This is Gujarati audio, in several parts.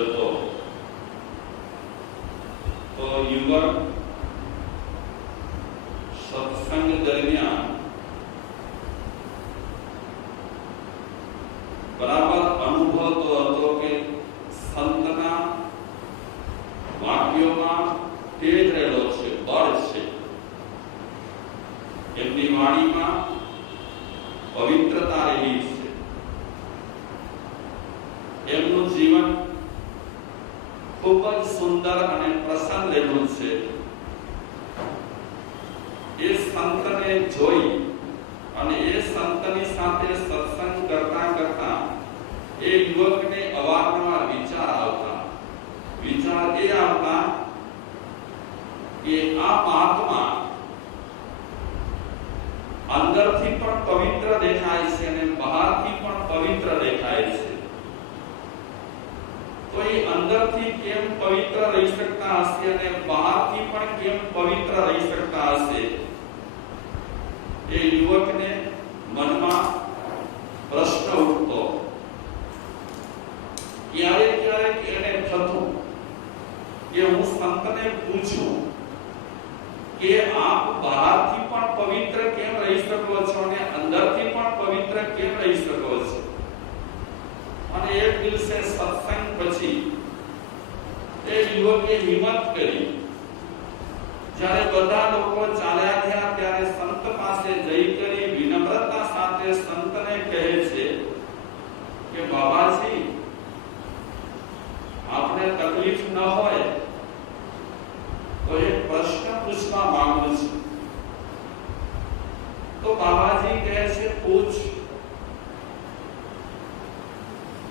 જતો તો યુવક સત્સંગ દરમિયાન બરાબર અનુભવતો હતો કે સંતના વાક્યોમાં તેજ રહેલો છે, બળ છે, એમની વાણીમાં પવિત્રતા રહેલી છે, એમનું જીવન ખૂબ જ સુંદર અને પ્રસન્ન રહેલું છે. એ સંતને જોઈ અને એ સંતની સાથે સત્સંગ કરતા કરતા એ યુવકને અવારનવાર વિચાર આવતા કે આ મહાત્મા અંદરથી પણ પવિત્ર દેખાય છે અને બહારથી પણ પવિત્ર દેખાય છે. તો એ અંદરથી કેમ પવિત્ર રહી શકતા હશે અને બહારથી પણ કેમ પવિત્ર રહી શકતા હશે? એ યુવકને મનમાં પ્રશ્ન ઉઠતો. ક્યારેક એને થતું કે હું સંતને પૂછું કે આપ બહારથી પણ પવિત્ર કેમ રહી શકો છો અને અંદરથી પણ પવિત્ર કેમ રહી શકો છો? અને એક દિવસે સત્સંગ પછી એ યુવકે હિંમત કરી, જ્યારે બધા લોકો ચાલ્યા ગયા ત્યારે સંત પાસે જઈ કરી વિનમ્રતા સાથે સંતને કહે છે કે બાબાજી, આપને તકલીફ ન હોય તો એક પ્રશ્ન પૂછવા માંગુ છું. તો બાબાજી કહે છે પૂછ.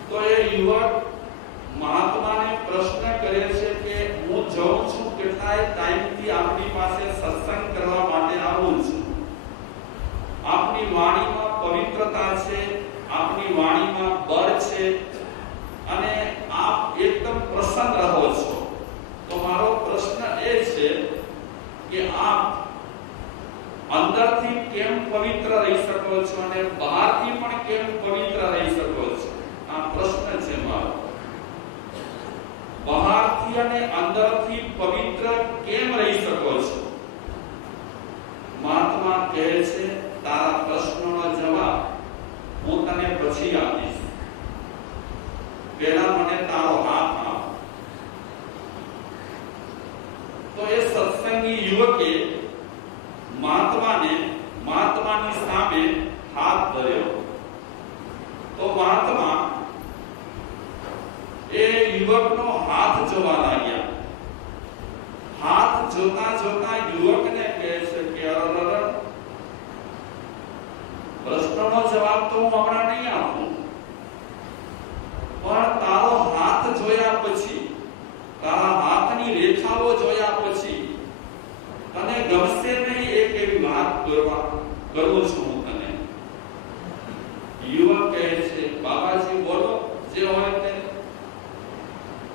તો એ યુવક મહાત્માને પ્રશ્ન કરે છે કે હું જોઉં છું કેટલાય ટાઈમથી આપની પાસે સત્સંગ કરવા માટે આવું છું. આપની વાણીમાં પવિત્રતા છે, આપની વાણીમાં બળ છે અને આપ એકદમ પ્રસન્ન રહો છો. તો મારો પ્રશ્ન એ છે કે આપ અંદરથી કેમ પવિત્ર રહી શકો છો અને બહારથી પણ કેમ પવિત્ર રહી શકો છો? આ પ્રશ્ન છે મારો. બહારથી અને અંદરથી પવિત્ર કેમ રહી શકો છો? મહાત્મા કહે છે તારા પ્રશ્નનો જવાબ હું તને પછી આપીશ. પહેલા મને તારો હાથ આપ. તો એ સત્સંગી યુવકે મહાત્માની સામે હાથ ધર્યો. તો મહાત્મા એ યુવકનો હાથ જોવા લાગ્યા. હાથ જોતા જોતા યુવકને કહે છે કે અરર, પ્રશ્નનો જવાબ તો હું હમણાં નહીં આપું, પણ તારો હાથ જોયા પછી, તારા હાથની રેખાઓ જોયા પછી તને ગમશે નહીં એક એવી વાત કરું છું હું તને. યુવક કહે છે બાબાજી બોલો જે હોય તે.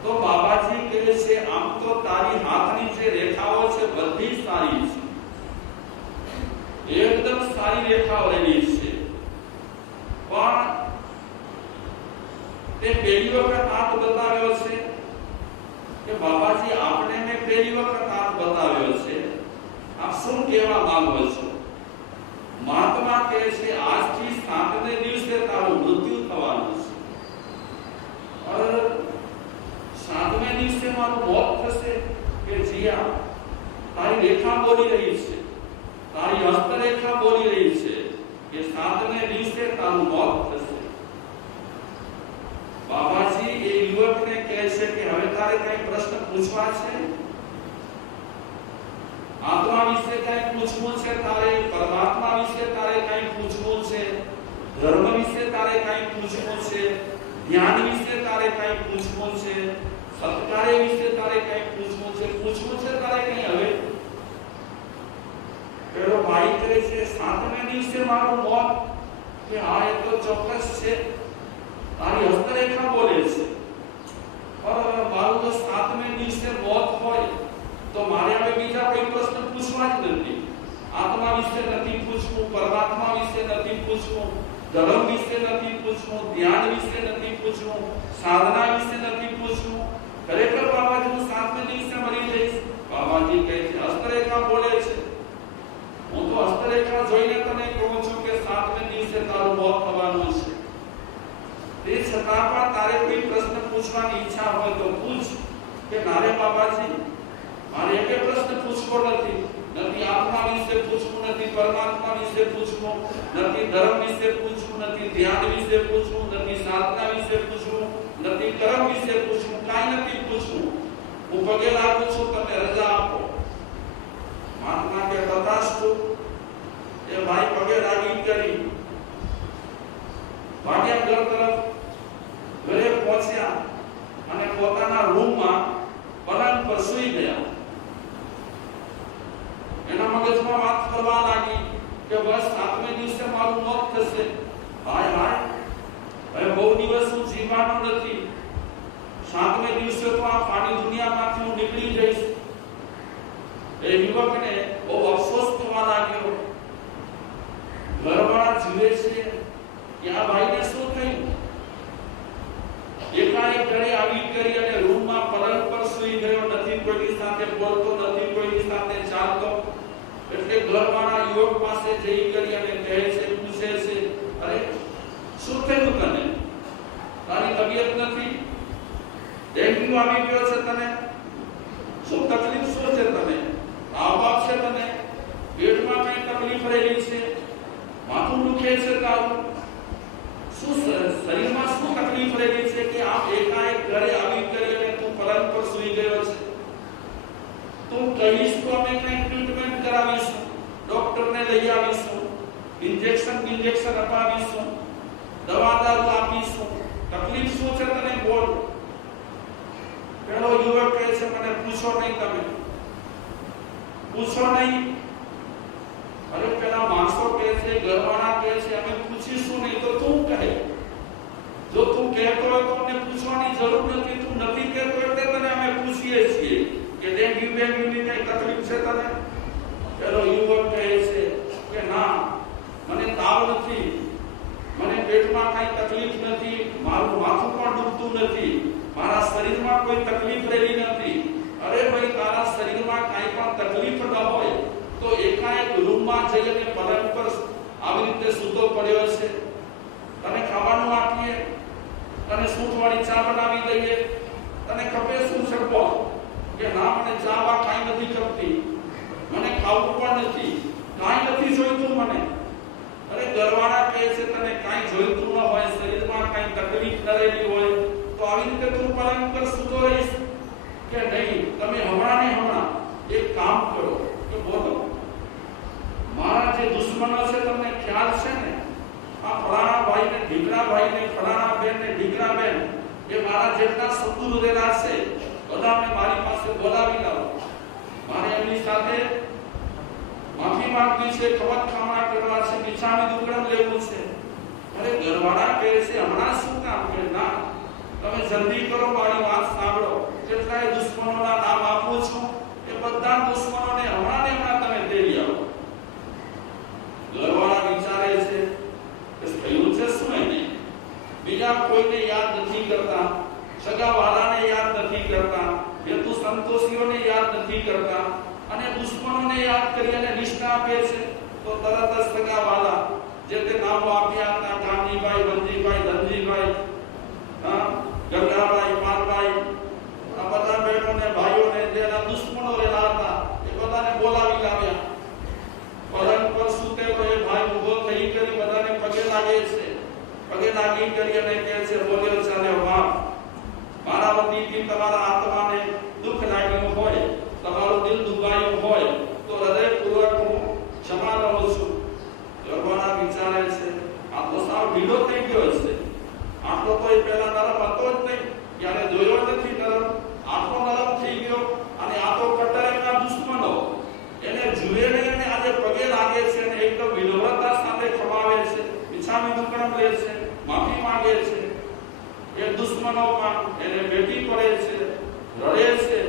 તો બાબાજી કહે છે આમ તો તારી હાથની જે રેખાઓ છે બધી સારી છે, એકદમ સારી રેખાઓ રહેલી છે, પણ તે પહેલી વખત હાથ બતાવ્યો છે કે બાબાજી આપને મેં પહેલી વખત હાથ બતાવ્યો છે, આપ શું કહેવા માંગો છો? મહાત્મા કહે છે આજથી 7ને દિવસે તારું મૃત્યુ થવાનું છે. અરે 7મે દિવસે મારું મોત થશે? કે જીયા, તારી રેખા બોલી રહી છે, તારી હસ્તરેખા બોલી રહી છે કે 7મે દિવસે તારું મોત થશે. બાબાજી એ યુવકને કહે છે કે હવે તારે કઈ પ્રશ્ન પૂછવા છે? આત્મા વિશે કઈ પૂછવું છે તારે? પરમાત્મા વિશે તારે કઈ પૂછવું છે? ધર્મ વિશે તારે કઈ પૂછવું છે? ધ્યાન વિશે તારે કઈ પૂછવું છે? સત્કાર્ય વિશે તારે કઈ પૂછવું છે? પૂછવું છે તારે કઈ? હવે પેલો ભાઈ કહે છે 7મે દિવસે મારું મોત? કે હા એ તો ચોક્કસ છે, તારી હસ્તરેખા બોલે છે, પણ મારું તો 7મે દિવસે મોત હોય તો મારે હવે બીજા કોઈ પ્રશ્ન પૂછવા જ નથી. આત્મા વિશે નથી પૂછવું, પરમાત્મા વિશે નથી પૂછવું, ધર્મ વિશે નથી પૂછવું, ધ્યાન વિશે નથી પૂછવું, સાધના વિશે નથી પૂછવું, પૂછવાની ઈચ્છા હોય તો પૂછ કે નારે બાબાજી મારે એક પ્રશ્ન પૂછવો નથી, નથી આત્મા વિશે પૂછવું, નથી પરમાત્મા વિશે પૂછવું, નથી ધર્મ વિશે પૂછવું, નથી ધ્યાન વિશે પૂછવું, નથી સાધના વિશે પૂછવું, નથી કર્મ વિશે પૂછવું, કાંઈ નથી પૂછવું. હું પગે લાગુ છું, તમે રજા આપો. મહાત્મા કે તથાસ્તુ. એ ભાઈ પગે લાગી કરી ભાગ્યા ઘર તરફ. ઘરે પહોંચ્યા અને પોતાના રૂમમાં પલંગ પર સૂઈ ગયા. એના મગજમાં વાત કરવા લાગી કે બસ 7મે દિવસે મારું મોત થશે. હાય હાય, હવે બહુ દિવસ હું જીવવાનો નથી. 7મે દિવસે તો આ પાણી દુનિયામાંથી હું નીકળી જઈશ. એ યુવકને બહુ અફસોસ થવા લાગ્યો. ઘરવાળા જીવે છે કે આ ભાઈને શું થયું? એકાએક ઘરે આવી કરી અને રૂમમાં પલંગ પર સૂઈ ગયો. નથી કોઈની સાથે બોલતો, નથી કોઈની સાથે ચાલતો. એટલે ઘરવાળા યુવક પાસે જઈ કરી અને કહે છે, પૂછે છે, અરે શું થયું તને? તારી તબિયત નથી? ડેન્ગ્યુ આવી ગયો છે તને? શું તકલીફ શું છે તને? તાવ છે તને? પેટમાં કઈ તકલીફ રહેલી છે? માથું દુખે છે તારું? શું શરીરમાં શું તકલીફ રહેલી છે કે આપ એકાએક ઘરે આવી કરી અને તું પલંગ પર સૂઈ ગયો છે? તું કહીશ તો અમે કઈ ટ્રીટમેન્ટ કરાવીશું, ડોક્ટરને લઈ આવીશું, ઇન્જેક્શન અપાવીશું, દવા દારૂ આપીશું. તકલીફ શું છે તને બોલ. પેલો યુવક કહે છે, મને પૂછો નહીં, તમે પૂછો નહીં. અરે પેલા માણસો કહે છે, ઘરવાળા કહે છે, અમે પૂછીશું નહીં તો તું કહે. જો તું કહેતો હોય તો અમને પૂછવાની જરૂર નથી. તું નથી કહેતો એટલે તને અમે પૂછીએ છીએ કે ડેન્ગ્યુની કઈ તકલીફ છે તને? પેલો યુવક કહે છે કે ના, મને તાવ નથી, મને પેટમાં કઈ તકલીફ નથી, મારું માથું પણ દુખતું નથી, મારા શરીરમાં કોઈ તકલીફ રહેલી નથી. અરે ભાઈ, તારા શરીરમાં કઈ પણ તકલીફ ન હોય તો એકાએક રૂમમાં જઈ અને પલંગ પર આવી રીતે સૂતો પડ્યો છે. તને ખાવાનું આપીએ, તને સૂંઠવાળી ચા બનાવી દઈએ, તને ખપે શું છે બોલ? કે ના, મને ચા બા કાંઈ નથી ખપતી, મને ખાવું પણ નથી, કાંઈ નથી જોઈતું મને. અરે ઘરવાળા કહે છે, તને કાંઈ જોઈતું ન હોય, શરીરમાં કાંઈ તકલીફ ન રહેલી હોય તો આવી રીતે તું પલંગ પર સૂતો રહીશ કે નહીં? તમે હમણાં ને હમણાં એક કામ કરો કે બોલો, મારા જે દુશ્મનો છે તમને ખ્યાલ છે ને? આ ફલાણા ભાઈ ને ઢીકરા ભાઈ ને ફલાણા બેન ને ઢીકરા બેન, એ મારા જેટલા શત્રુ રહેલા છે બધાને મારી પાસે બોલાવી લાવો. મારે એમની સાથે માફી માંગવી છે, ખબર ખાવા કરવા છે, બિછાણી દુકડમ લેવું છે. અરે ઘરવાળા કહે છે, હમણાં શું કામ? કે ના, તમે જલ્દી કરો, મારી વાત સાંભળો. કેટલાય દુશ્મનોના નામ આપું છું, એ બધા દુશ્મનોને હમણાં ને હમણાં તમે તેડી આવો. ઘરવાળા વિચારે છે કે થયું છે શું? એને બીજા કોઈને યાદ નથી કરતા, સગાવાળાને યાદ નથી કરતા, હેતુ સંતોષીઓને યાદ નથી કરતા, અને દુશ્મનોને યાદ કરી અને નિષ્ઠા આપે છે. તો તરત જ સગાવાળા જે તે નામો આપ્યા હતા, કાનજીભાઈ, વંજીભાઈ, ધનજીભાઈ, ગંગાભાઈ, પાલભાઈ, આ બધા બહેનોને ભાઈઓને જેના દુશ્મનો રહેલા હતા એ બધાને બોલાવી લાવ્યા. પલંગ પર સૂતેલો એ ભાઈ ઊભો થઈ કરી બધાને પગે લાગે છે. પગે લાગી કરી અને કહે છે, બોલ્યો ચાલે વાહ, મારા વતીથી તમારા આત્માને દુઃખ લાગ્યું હોય, તમારું દિલ દુભાયું હોય તો હૃદયપૂર્વક હું ક્ષમા લઉં છું. ઘરવાળા વિચારે છે, આ તો સાવ ઢીલો થઈ ગયો છે, આટલો તો એ પહેલા નરમ હતો જ નહીં, ક્યારે જોયો નથી નરમ, આટલો નરમ થઈ ગયો. અને આ તો કટરેના દુશ્મનો એને જુએ નહીં અને આજે પગે લાગે છે અને એકદમ વિનમ્રતા સાથે ખમાવે છે, બિછાની દુકડમ લે છે, માફી માંગે છે. એ દુશ્મનો પણ એને ભેટી પડે છે, રડે છે.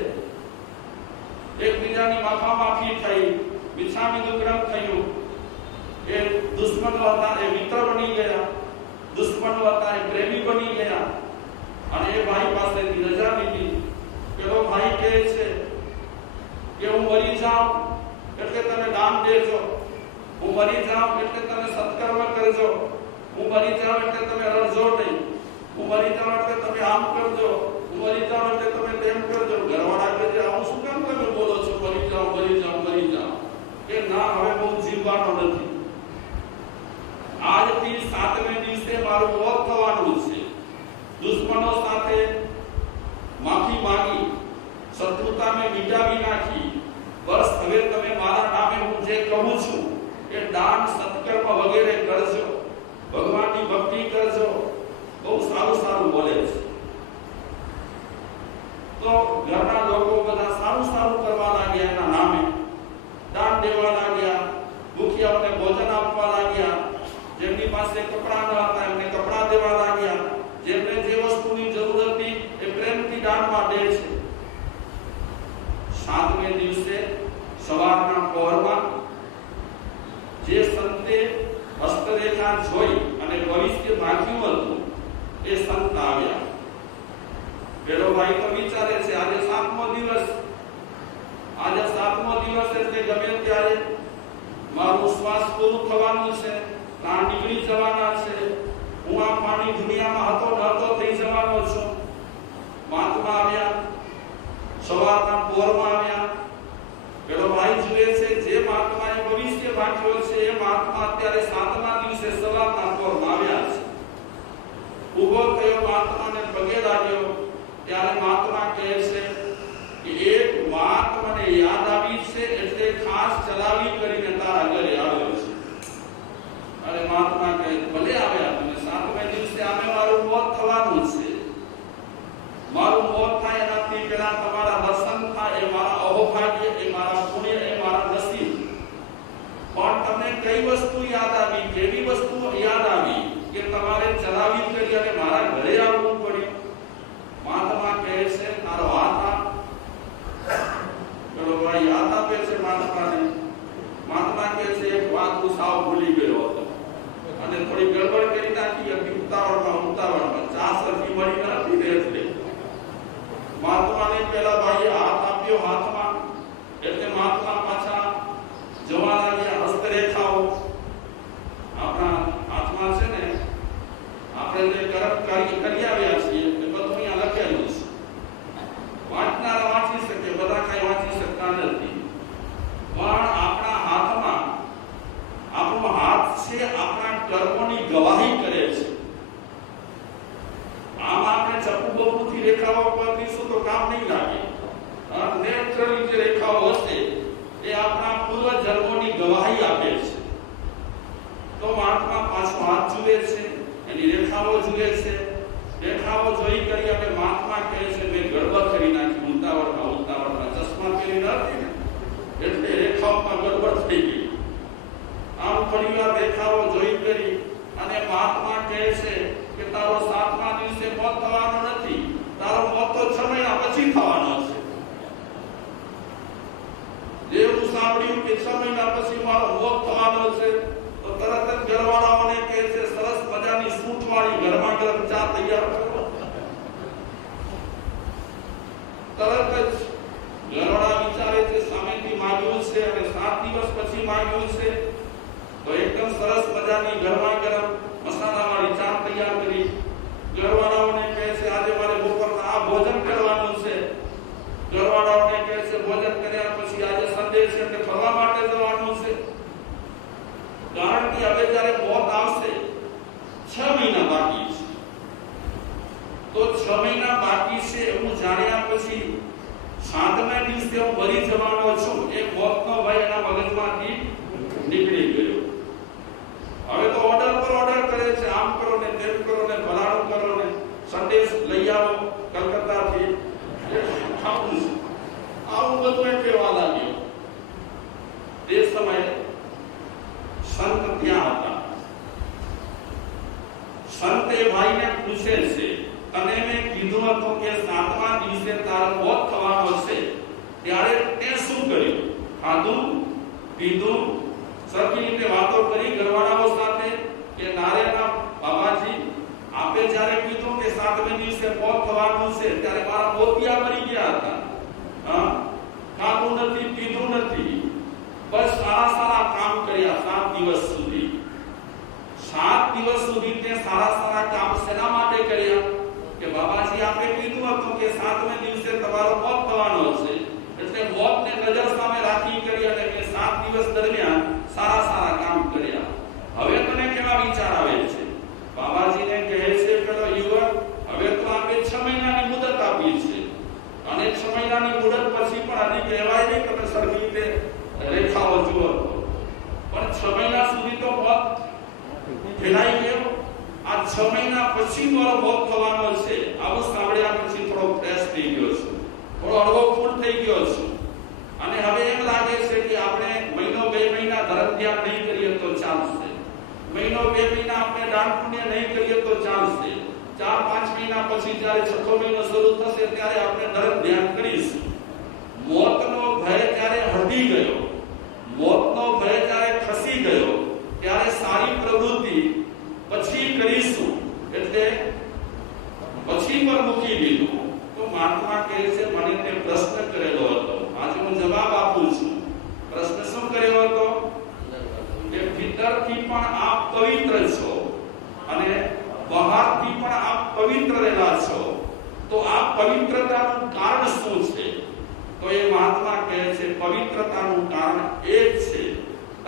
એકબીજાની માફી થઈ, બિછાની દુકડમ થયું. એ દુશ્મનો હતા એ મિત્ર બની ગયા, દુશ્મનો હતા એ પ્રેમી બની ગયા. અને એ ભાઈ પાસેથી રજા લીધી. પેલો ભાઈ કહે છે કે હું મરી જાઉં એટલે તમે દાન દેજો, હું મરી જાઉં એટલે તમે સત્કર્મ કરજો, હું મરી જાઉં એટલે તમે રડજો નહીં. હું મરી જાઉં એટલે તમે આમ કરજો, હું મરી જાઉં એટલે તમે તેમ કરજો. ઘરવાળા કહે છે આવું શું કામ તમે બોલો છો, મરી જાઓ મરી જાઓ મરી જાઓ. કે ના, હવે બહુ જીવવાનો નથી. આજથી 7મે દિવસે મારું મોત થવાનું છે. દુશ્મનો સાથે માફી માંગી, શત્રુતા મેં મિટાવી નાખી. બસ હવે તમે મારા નામે હું જે કહું છું એ દાન સત્કર્મ વગેરે કરજો, ભગવાનની ભક્તિ કરજો. બહુ સારું સારું બોલે છે. તો ઘરના લોકો બધા સારું સારું કરવા લાગ્યા, એના નામે દાન દેવા લાગ્યા, ભૂખ્યાઓને ભોજન આપવા લાગ્યા, જેમની પાસે કપડા ન હતા એમને કપડા દેવા લાગ્યા, જેમને જે વસ્તુની જરૂર હતી એ પ્રેમથી દાનમાં દે છે. 7મે દિવસે સવારના પહોરમાં જે સંતે હસ્તરેખા જોઈ અને ભવિષ્ય ભાગ્યું હતું એ સંત આવ્યા. પેલો ભાઈ તો વિચારે છે આજે 7મો દિવસ, આજે 7મો દિવસ એટલે ગમે ત્યારે મારું શ્વાસ પૂરું થવાનું છે, પ્રાણ નીકળી જવાના છે, હું આ પાણી દુનિયામાં હતો નહોતો થઈ જવાનો છું. મહાત્મા આવ્યા, સવારના પહોરમાં આવ્યા. પેલો ભાઈ જુએ છે જે મહાત્માએ ભવિષ્ય વાંચ્યો છે એ મહાત્મા અત્યારે 7મા દિવસે સવારના પહોરમાં આવ્યા છે. ઉભો થયો, મહાત્માને પગે લાગ્યો. ત્યારે મહાત્મા કહે છે કે એક વાત મને યાદ આવી છે એટલે ખાસ ચલાવી કરીને તારા ઘરે આવ્યો છે. અરે મહાત્મા કહે ભલે આવ્યા તમે, 7મે દિવસે આમે મારું મોત થવાનું છે. મારું મોત થાય એનાથી પહેલા તમારા દર્શન થાય એ મારા અહોભાગ્ય, એ મારા પુણ્ય, એ મારા નસીબ. પણ તમને કઈ વસ્તુ યાદ આવી, કેવી વસ્તુ યાદ આવી કે તમારે ચલાવી કરી અને મારા ઘરે આવવું પડ્યું? મહાત્મા કહે છે તારો હાથ આપ. પેલો ભાઈ હાથ આપે છે મહાત્માને. મહાત્મા કહે છે એક વાત હું સાવ ભૂલી ગયો હતો અને થોડી ગડબડ કરી નાખી હતી ઉતાવળમાં ચા સરખી મળી નથી ને એટલે. મહાત્માને પેલા ભાઈએ હાથ આપ્યો હાથમાં, એટલે મહાત્મા પાછા જવા લાગ્યા. હસ્તરેખાઓ આપણા હાથમાં છે ને, આપણે જે કર્મ કરી આવ્યા છીએ એ બધું અહીંયા લખેલું છે. વાંચનારા વાંચી શકે, બધા કઈ વાંચી શકતા નથી. પણ આપણા હાથમાં, આપણો હાથ છે આપણા કર્મોની ગવાહી કરે છે. આમ આપણે ચપ્પુ બહુથી રેખાઓ કરીશું તો કામ નહીં લાગે. નેચરલી જે રેખાઓ હશે એ આપણા પૂર્વ જન્મોની ગવાહી આપે છે. તો મહાત્મા પાછો હાથ જુએ છે, એની રેખાઓ જુએ છે. રેખાઓ જોઈ કરી અને મહાત્મા કહે છે મેં ગડબડ કરી નાખી ઉતાવળમાં ચશ્મા પહેરી નથી ને એટલે રેખાઓમાં ગડબડ થઈ ગઈ. આમ થોડી વાર રેખાઓ જોઈ કરી અને મહાત્મા કહે છે કે તારો 7મા દિવસે મોત થવાનો નથી, તારો મોત તો 6 મહિના પછી થવાનો છે. જેવું સાંભળ્યું કે 6 મહિના પછી મારો મોત થવાનો છે તો તરત જ ઘરવાળાઓને કહે છે સરસ મજાની સૂંઠવાળી ગરમા ગરમ ચા તૈયાર કરો. તરત જ ઘરવાળા વિચારે છે સામેથી માંગ્યું છે અને 7 દિવસ પછી માંગ્યું છે તો એકદમ સરસ મજાની ગરમા ગરમ મસાલાવાળી ચા તૈયાર કરી ઘરવાળાઓને કહે છે આજે મારે બપોરના આ ભોજન કરવાનું છે. ઘરવાળાઓને કહે છે ભોજન કર્યા પછી આજે સન્ડે છે એટલે ફરવા માટે જવાનું છે. કારણ કે હવે જ્યારે મોત આવશે 6 મહિના બાકી છે. તો 6 મહિના બાકી છે એવું જાણ્યા પછી 7મા દિવસે હું મરી જવાનો છું એ મોતનો ભય એના મગજમાંથી નીકળી ગયો. હવે તો ઓર્ડર પર ઓર્ડર કરે છે, આમ કરો ને તેમ કરો ને ફલાણું કરો ને સંદેશ લઈ આવો કલકત્તાથી. આવું બધું એ કહેવા લાગ્યો. તે સમયે સંત ત્યાં હતા. સંત એ ભાઈને પૂછે છે તને મેં કીધું હતું કે 7મા દિવસે તારો મોત થવાનો છે ત્યારે તે શું કર્યું? ખાધું પીધું, સરખી રીતે વાતો કરી ઘરવાળાઓ સાથે કે નારેના બાબાજી આપે જ્યારે કીધું કે 7મે દિવસે મોત થવાનું છે ત્યારે મારા મોતિયા મરી ગયા હતા. ખાધું નથી, પીધું નથી, બસ સારા કામ કર્યા 7 દિવસ સુધી. 7 દિવસ સુધી તે સારા કામ શેના માટે કર્યા? 7મે દિવસે તમારો મોત થવાનો છે, એટલે મોતને નજર સામે રાખી કરી અને કે 7 દિવસ દરમિયાન સારા સારા કામ કર્યા. હવે તને કેવા વિચાર આવે છે? બાબાજીને કહે છે પેલો યુવક, હવે તો આપણે 6 મહિનાની મુદત આપી છે અને 6 મહિનાની મુદત પછી પણ હજી કહેવાય નહીં તમે સરખી રીતે રેખાઓ જુઓ તો, પણ 6 મહિના સુધી તો મોત ફેલાઈ ગયો. આ 6 મહિના પછી મારો મોત થવાનો છે. આવું સાંભળ્યા પછી થોડો ફ્રેશ થઈ ગયો છું, થોડો હળવો ફૂલ થઈ ગયો છું અને હવે એમ લાગે છે કે આપણે મહિનો 2 મહિના ધર્મ ધ્યાન નહીં કરીએ તો ચાલશે, મહિનો 2 મહિના આપણે દાન પુણ્ય નહીં કરીએ તો ચાલશે, 4-5 મહિના પછી જ્યારે 6થો મહિનો શરૂ થશે ત્યારે આપણે ધર્મ ધ્યાન કરીશું. મોતનો ભય જ્યારે હટી ગયો, મોતનો ભય જ્યારે ખસી ગયો ત્યારે સારી પ્રવૃત્તિ પછી કરીશું, એટલે પછી પર મૂકી દીધું. તો મહાત્મા કહે છે મને તે પ્રશ્ન કરેલો હતો, આજે હું જવાબ આપું છું. પ્રશ્ન શું કર્યો હતો? કે ભીતરથી પણ આપ પવિત્ર છો અને બહારથી પણ આપ પવિત્ર રહેલા છો, તો આ પવિત્રતાનું કારણ શું છે? તો એ મહાત્મા કહે છે પવિત્રતાનું કારણ એ જ છે,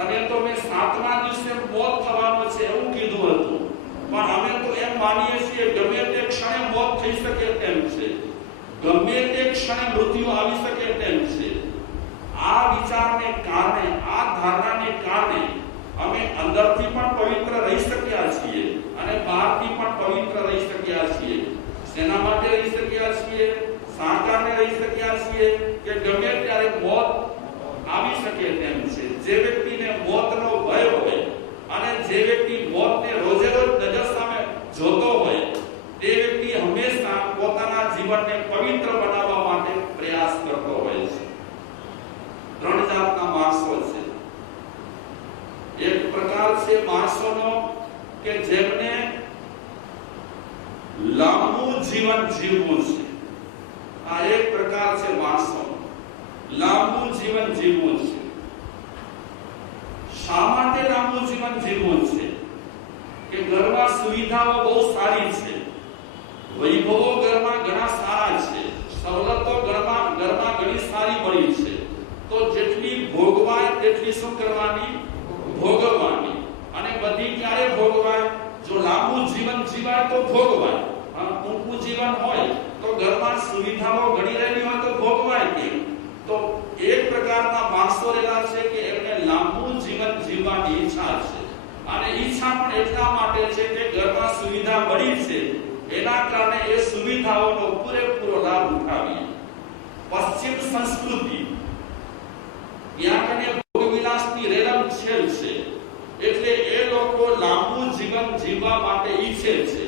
અને તો મેં 7મા દિવસે મોત થવાનો છે એવું કીધું હતું, પણ અમે તો એમ માનીએ છીએ ગમે તે ક્ષણે મોત થઈ શકે તેમ છે, ગમે તે ક્ષણે મૃત્યુ આવી શકે તેમ છે. આ વિચારને કારણે, આ ધારણાને કારણે અમે અંદરથી પણ પવિત્ર રહી શક્યા છીએ અને બહારથી પણ પવિત્ર રહી શક્યા છીએ. શેના માટે રહી શક્યા છીએ? સાકારને રહી શક્યા છીએ કે ગમે ત્યારે મોત આવી શકે તેમ છે. જે વ્યક્તિને મોતનો ભય હોય અને જે વ્યક્તિ મોતને રોજે રોજ નજર સામે જોતો હોય તે વ્યક્તિ હંમેશા પોતાના જીવનને પવિત્ર બનાવવા માટે પ્રયાસ કરતો હોય છે. 3 જાતના માણસો છે. એક પ્રકાર છે માણસોનો કે જેમને લાંબુ જીવન જીવવું છે. આ એક પ્રકાર છે માણસો, લાંબુ જીવન જીવવું છે. શા માટે લાંબુ જીવન જીવવું છે? કે ઘરમાં સુવિધાઓ બહુ સારી છે, વૈભવો ઘરમાં ઘણા સારા છે, સવલતો ઘરમાં ઘણી સારી મળી છે, તો જેટલી ભોગવાય તેટલી શું કરવાની? ભોગવવાની. અને બધી ક્યારે ભોગવાય? જો લાંબુ જીવન જીવાય તો ભોગવાય, ટૂંકું જીવન હોય તો ઘરમાં સુવિધાઓ ઘણી રહેલી હોય તો ભોગવાય કેમ? તો એક પ્રકારના માણસો રહેલા છે કે એમને લાંબુ જીવન જીવવાની ઈચ્છા છે, અને ઈચ્છા પણ એટલા માટે છે કે ઘરમાં સુવિધા મળી છે એના કારણે એ સુવિધાઓનો પૂરેપૂરો લાભ ઉઠાવીએ. પશ્ચિમ સંસ્કૃતિ ત્યાં કને ભોગવિલાસની રેલમછેલ છે, એટલે એ લોકો લાંબુ જીવન જીવવા માટે ઈચ્છે છે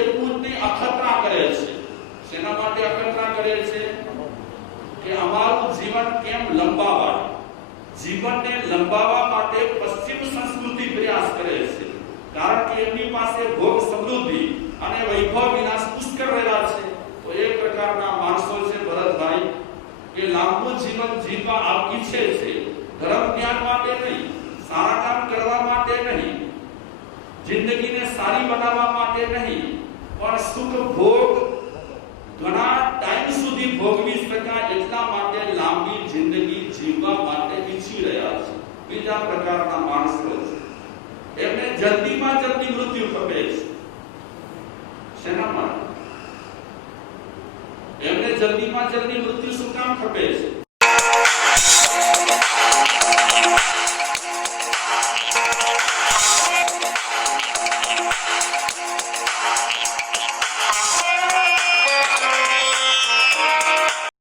એટલું જ નહીં, અખતરા કરે છે. શેના માટે અખતરા કરે છે? કે અમારું જીવન કેમ લંબાવાય. જીવનને લંબાવવા માટે પશ્ચિમ સંસ્કૃતિ પ્રયાસ કરે છે, કારણ કે એમની પાસે ભોગ સમૃદ્ધિ અને વૈભવ વિલાસ પુષ્કળ રહેલા છે. તો એક પ્રકારના માણસો છે ભરતભાઈ કે લાંબુ જીવન જીવવા ઈચ્છે છે, ધર્મ જ્ઞાન માટે નહીં, સારા કામ કરવા માટે નહીં, જિંદગીને સારી બનાવવા માટે નહીં, પણ સુખ ભોગ ઘણા ટાઈમ સુધી ભોગવી શકાય એટલા માટે લાંબી જિંદગી જીવવા માટે ઈચ્છી રહ્યા છે. બીજા પ્રકારના માણસો છે, એમને જલ્દીમાં જલ્દી મૃત્યુ ખપે છે. શેના માટે? એમને જલ્દીમાં જલ્દી મૃત્યુ શું કામ ખપે છે?